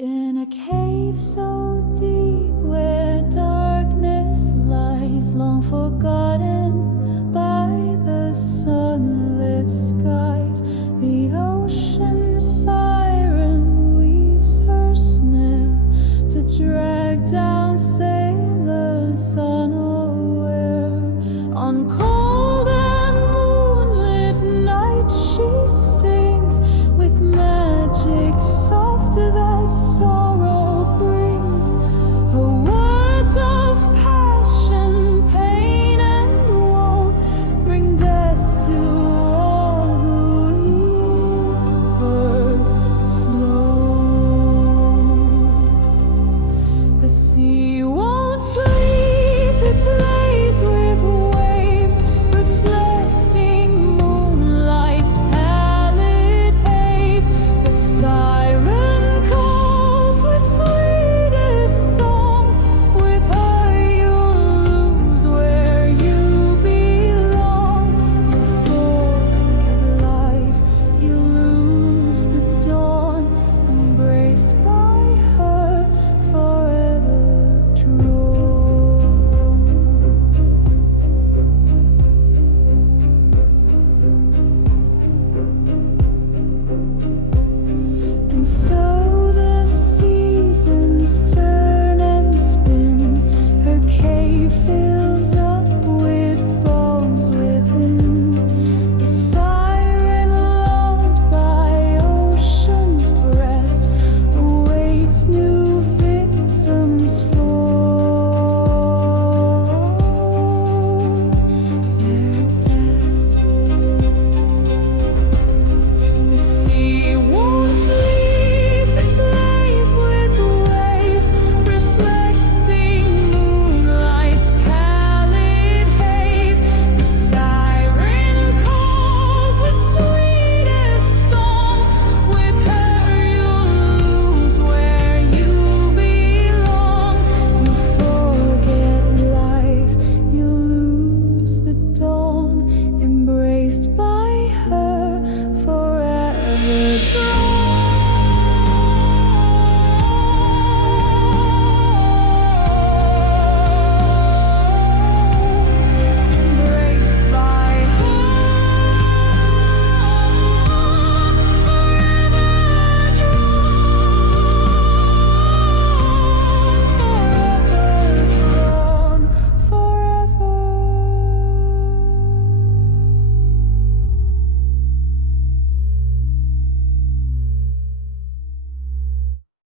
In a cave so deep where darkness lies, long forgotten by the sunlit skies, the ocean siren weaves her snare to drag down sailors unaware. On cold and moonlit nights she sings with magic softer that sorrow brings. Her words of passion, pain and woe bring death to all who hear her flow. The sea won't sleep, it plays with waves, reflecting moonlight's pallid haze. The siren calls with sweetest song. With her you'll lose where you belong. You forget life, you lose the dawn, embraced by her, forever drawn. And so